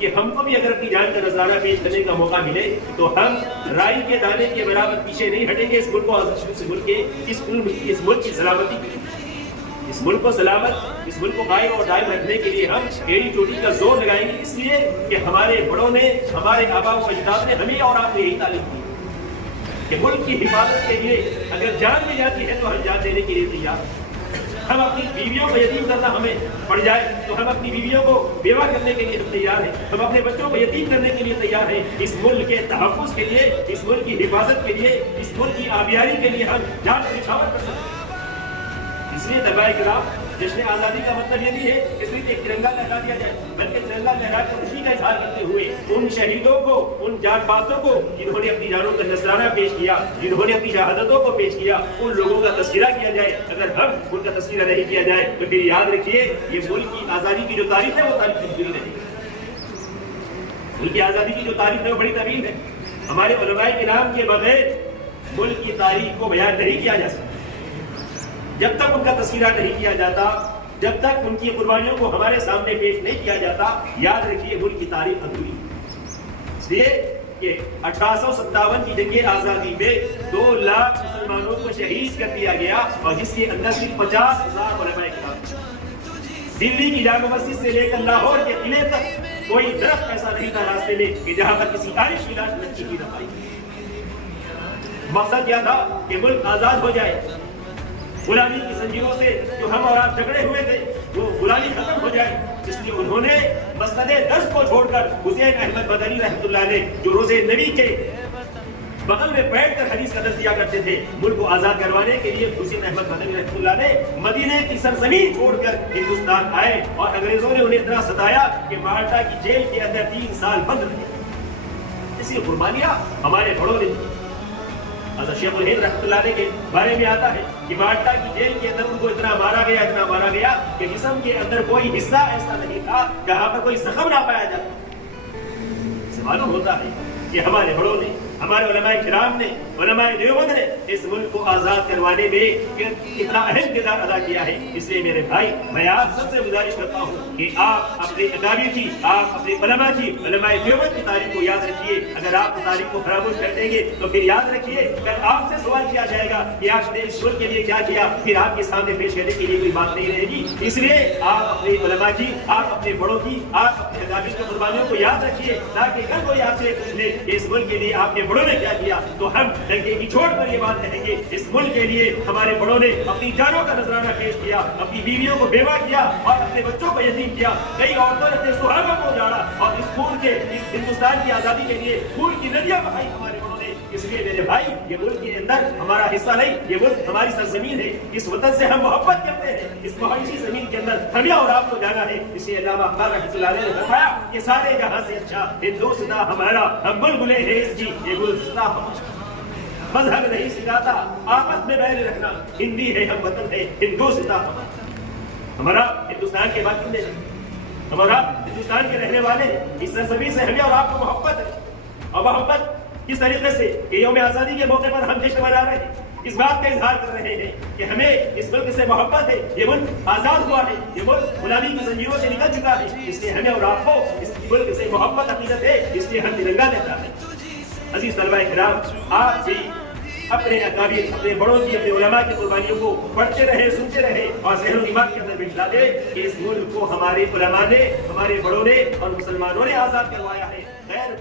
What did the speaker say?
کہ ہم کو بھی اگر اپنی جان کا نذرانہ پیش کرنے کا موقع ملے تو ہم رائی کے دانے کے برابر پیچھے نہیں ہٹیں گے اس ملک کو اس ملک کی سلامتی کے لیے، اس ملک کو سلامت، اس ملک کو قائم اور دائم رکھنے کے لیے ہم ایڑی چوٹی کا زور لگائیں گے، اس لیے کہ ہمارے بڑوں نے، ہمارے آباء و اجداد نے ہمیں اور آپ کو یہی تعلیم دی کہ ملک کی حفاظت کے لیے اگر جان دی جاتی ہے تو ہم جان دینے کے لیے تیار ہیں۔ ہم اپنی بیویوں کو یتیم کرنا ہمیں پڑ جائے تو ہم اپنی بیویوں کو بیوہ کرنے کے لیے ہم تیار ہیں، ہم اپنے بچوں کو یتیم کرنے کے لیے تیار ہیں، اس ملک کے تحفظ کے لیے، اس ملک کی حفاظت کے لیے، اس ملک کی آبیاری کے لیے ہم جان نچھاور کر سکتے ہیں۔ اس لیے طلباء کرام، جشن آزادی کا مطلب یہ نہیں ہے کہ صرف ایک ترنگا لہرا دیا جائے، بلکہ ترنگا لہرا کر خوشی کا اظہار کرتے ہوئے ان شہیدوں کو، ان جان بازوں کو جنہوں نے اپنی جانوں کا نذرانہ پیش کیا، جنہوں نے اپنی شہادتوں کو پیش کیا، ان لوگوں کا تذکرہ کیا جائے۔ اگر ہم ان کا تذکرہ نہیں کیا جائے تو پھر یاد رکھیے یہ ملک کی آزادی کی جو تاریخ ہے وہ تاریخ ادھوری رہے گی۔ ملک کی آزادی کی جو تاریخ ہے وہ بڑی طویل ہے، ہمارے علماء کرام کے بغیر ملک کی تاریخ کو بیان نہیں کیا جا سکتا۔ جب تک ان کا تذکرہ نہیں کیا جاتا، جب تک ان کی قربانیوں کو ہمارے سامنے پیش نہیں کیا جاتا، یاد رکھیے ملک کی تاریخ ادھوری۔ اس لیے کہ 1857 کی جنگ آزادی میں 2 لاکھ مسلمانوں کو شہید کر دیا گیا اور جس کے اندر صرف 50,000 علماء کرام۔ دلی کی جامع مسجد سے لے کر لاہور کے قلعے تک کوئی درخت ایسا نہیں تھا راستے میں کہ جہاں پر کسی عارف کی لاش لٹکی ہوئی نہ پائی۔ مقصد کیا تھا کہ ملک آزاد ہو جائے، غلامی کی زنجیروں سے جو ہم اور آپ جھگڑے ہوئے تھے وہ غلامی ختم ہو جائے۔ اس لیے انہوں نے مسند درس کو چھوڑ کر حسین احمد مدنی رحمۃ اللہ نے جو روزے نبی کے بغل میں بیٹھ کر حدیث کا درس دیا کرتے تھے، ملک کو آزاد کروانے کے لیے حسین احمد مدنی رحمۃ اللہ نے مدینے کی سرزمین چھوڑ کر ہندوستان آئے اور انگریزوں نے انہیں اتنا ستایا کہ مالٹا کی جیل کے اندر 3 سال بند رہے۔ اسی قربانیاں ہمارے بڑوں نے دی۔ حضرت شیخ الہند رحمۃ اللہ علیہ کے بارے میں آتا ہے کہ مالٹا کی جیل کے اندر ان کو اتنا مارا گیا کہ جسم کے اندر کوئی حصہ ایسا نہیں تھا جہاں پر کوئی زخم نہ پایا جاتا۔ سے معلوم ہوتا ہے کہ ہمارے بڑوں نے، ہمارے علماء کرام نے، علماء دیوبند نے اس ملک کو آزاد کروانے میں اتنا اہم کردار ادا کیا ہے۔ اس لیے میرے بھائی، میں آپ سب سے گزارش کرتا ہوں کہ آپ اپنے اکابر کی، آپ اپنے علماء کی، علماء دیوبند کی تاریخ کو یاد رکھیے۔ اگر آپ تاریخ کو فراموش کر دیں گے تو پھر یاد رکھیے کل آپ سے سوال کیا جائے گا کہ آپ نے اس ملک کے لیے کیا کیا، پھر آپ کے سامنے پیش کرنے کے لیے کوئی بات نہیں رہے گی۔ اس لیے آپ اپنے علماء کی، آپ اپنے بڑوں کی، آپ اپنے اکابر کی قربانیوں کو یاد رکھیے، تاکہ کل کوئی آپ سے پوچھ لے کہ اس ملک کے لیے آپ نے بڑوں نے کیا کیا تو ہم ڈنکے کی چوٹ پر یہ بات کہیں گے، اس ملک کے لیے ہمارے بڑوں نے اپنی جانوں کا نذرانہ پیش کیا، اپنی بیویوں کو بیوہ کیا اور اپنے بچوں کو یتیم کیا، کئی عورتوں نے اپنے سہاگوں کو اجاڑا اور اس خون کے، اس ہندوستان کی آزادی کے لیے خون کی ندیاں بہائی ہمارے بڑوں نے۔ اس لیے میرے بھائی، یہ ملک کے اندر ہمارا حصہ نہیں، یہ ملک ہماری سرزمین ہے، اس وطن سے ہم محبت کرتے ہیں، اس معاشی زمین کے اندر ہمیں اور آپ کو جانا ہے۔ اس لیے علامہ اقبال رحمۃ اللہ علیہ نے فرمایا کہ سارے جہاں سے اچھا ہندوستان ہمارا، ہم بلبلے ہیں اس کی، یہ گلستان ہمارا۔ مذہب نہیں سکھاتا آپس میں بیل رکھنا، ہندی ہے ہم وطن ہے، ہندوستان ہمارا ہندوستان کے باشندے ہیں، ہمارا ہندوستان کے رہنے والے ہیں۔ اس سرزمین سے ہمیں اور آپ کو محبت ہے، اور محبت کس طریقے سے کہ یوم آزادی کے موقع پر ہم جشن منا رہے ہیں، اس بات کا اظہار کر رہے ہیں کہ ہمیں اس ملک سے محبت ہے، یہ ملک آزاد ہوا ہے، یہ ملک غلامی کی زنجیروں سے نکل چکا ہے، اس لیے ہمیں اور آپ کو اس ملک سے محبت عقیدت ہے، اس لیے ہم ترنگا لہراتے ہیں۔ عزیز طلباء کرام، آپ بھی اپنے اکابر، اپنے بڑوں کی، اپنے علماء کی قربانیوں کو پڑھتے رہے، سنتے رہے اور ذہن و دماغ کے اندر بٹھا دے کہ اس ملک کو ہمارے علماء نے، ہمارے بڑوں نے اور مسلمانوں نے آزاد کروایا ہے۔ خیر